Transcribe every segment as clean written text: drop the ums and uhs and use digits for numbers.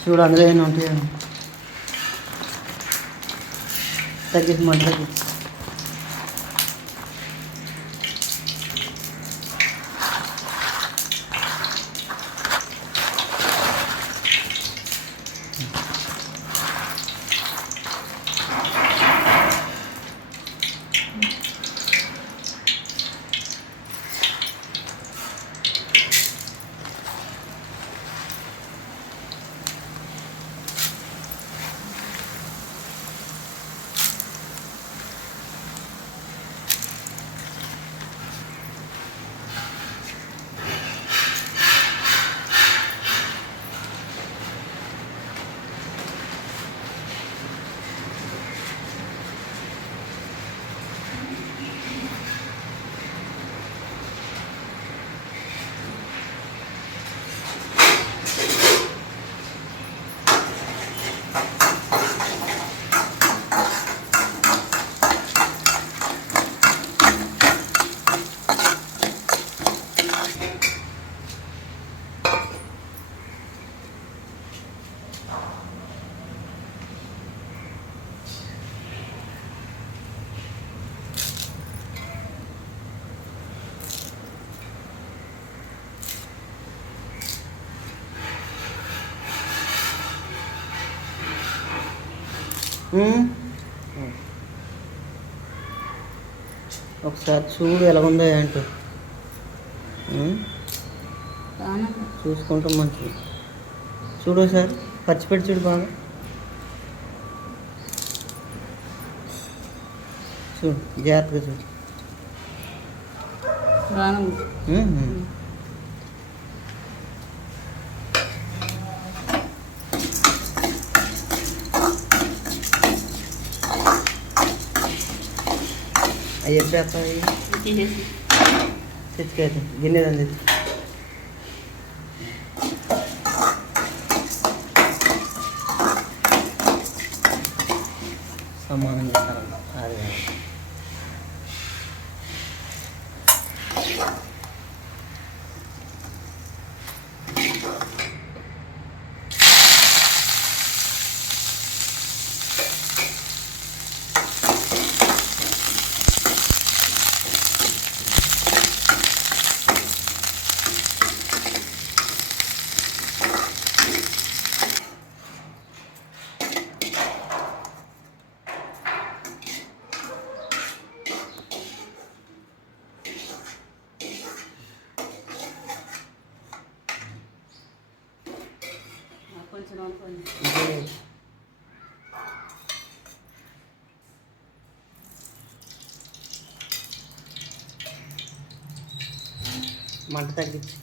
చూడు అందులో ఏమైనా ఉంటాయా తగ్గించి మంట తగ్గించి ఒకసారి చూడు ఎలా ఉందో ఏంటో చూసుకుంటాం మంచిది చూడు సార్ పచ్చిపెట్టి చూడు బాగా చూడు జాగ్రత్తగా చూడు అవి ఎప్పుడు వేస్తాయి తెచ్చుకోవాలి గిన్నెదండి సమానం చేస్తాను అదే మంట తగ్గించి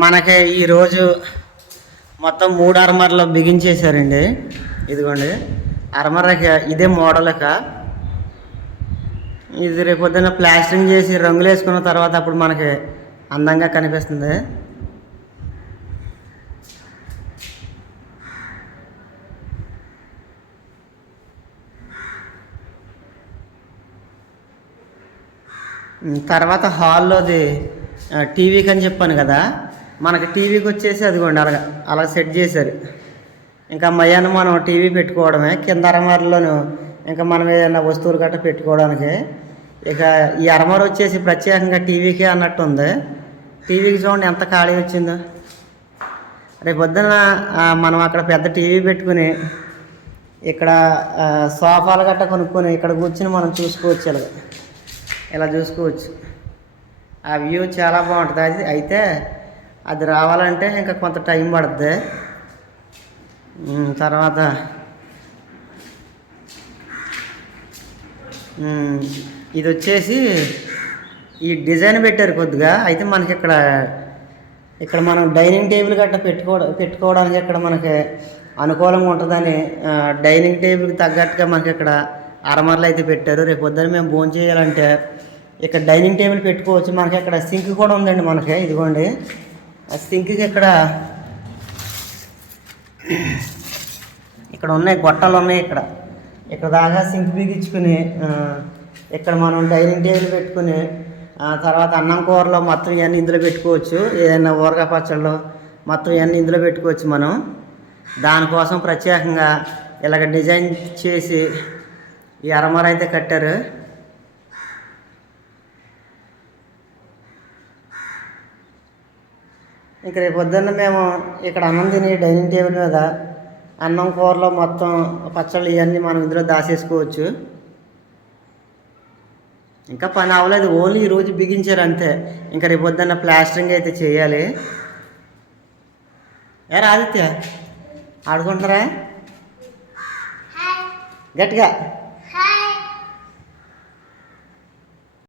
మనకి ఈరోజు మొత్తం 3 అరమరలు బిగించేశారండి. ఇదిగోండి అరమరక ఇదే మోడల్క. ఇది రేపు పొద్దున్న ప్లాస్టరింగ్ చేసి రంగులు వేసుకున్న తర్వాత అప్పుడు మనకి అందంగా కనిపిస్తుంది. తర్వాత హాల్లోది టీవీకి అని చెప్పాను కదా, మనకి టీవీకి వచ్చేసి అదిగోండి అలా సెట్ చేశారు. ఇంకా మధ్యాహ్నం మనం టీవీ పెట్టుకోవడమే. కింద అరమరలోను ఇంకా మనం ఏదైనా వస్తువులు గట్రా పెట్టుకోవడానికి. ఇక ఈ అరమర వచ్చేసి ప్రత్యేకంగా టీవీకే అన్నట్టు ఉంది. టీవీకి చూడండి ఎంత ఖాళీ వచ్చిందో. రేపు పొద్దున్న మనం అక్కడ పెద్ద టీవీ పెట్టుకుని ఇక్కడ సోఫాలు గట్రా కొనుక్కొని ఇక్కడ కూర్చుని మనం చూసుకోవచ్చు. ఇలా చూసుకోవచ్చు. ఆ వ్యూ చాలా బాగుంటుంది. అయితే అది రావాలంటే ఇంకా కొంత టైం పడుతుంది. తర్వాత ఇది వచ్చేసి ఈ డిజైన్ పెట్టారు కొద్దిగా. అయితే మనకి ఇక్కడ మనం డైనింగ్ టేబుల్ గట్రా పెట్టుకోవడానికి ఇక్కడ మనకి అనుకూలంగా ఉంటుందని డైనింగ్ టేబుల్కి తగ్గట్టుగా మనకి ఇక్కడ అరమరలు అయితే పెట్టారు. రేపు పొద్దున్న మేము భోజనం చేయాలంటే ఇక్కడ డైనింగ్ టేబుల్ పెట్టుకోవచ్చు. మనకి ఇక్కడ సింక్ కూడా ఉందండి. మనకి ఇదిగోండి ఆ సింక్కి ఇక్కడ ఉన్నాయి, గొట్టాలు ఉన్నాయి. ఇక్కడ దాకా సింక్ బిగించుకుని ఇక్కడ మనం డైనింగ్ టేబుల్ పెట్టుకుని తర్వాత అన్నం కూరలో మొత్తం ఇవన్నీ ఇందులో పెట్టుకోవచ్చు. ఏదైనా ఊరగాయ పచ్చళ్ళు మొత్తం ఇవన్నీ ఇందులో పెట్టుకోవచ్చు మనం. దానికోసం ప్రత్యేకంగా ఇలాగ డిజైన్ చేసి ఈ అరమర అయితే కట్టారు. ఇంక రేపు పొద్దున్న మేము ఇక్కడ అన్నం తిని డైనింగ్ టేబుల్ మీద అన్నం కూరలో మొత్తం పచ్చళ్ళు ఇవన్నీ మనం ఇందులో దాచేసుకోవచ్చు. ఇంకా పని అవ్వలేదు, ఓన్లీ ఈరోజు బిగించారు అంతే. ఇంకా రేపు పొద్దున్న ప్లాస్టరింగ్ అయితే చేయాలి. ఆదిత్య ఆడుకుంటారా గట్టిగా?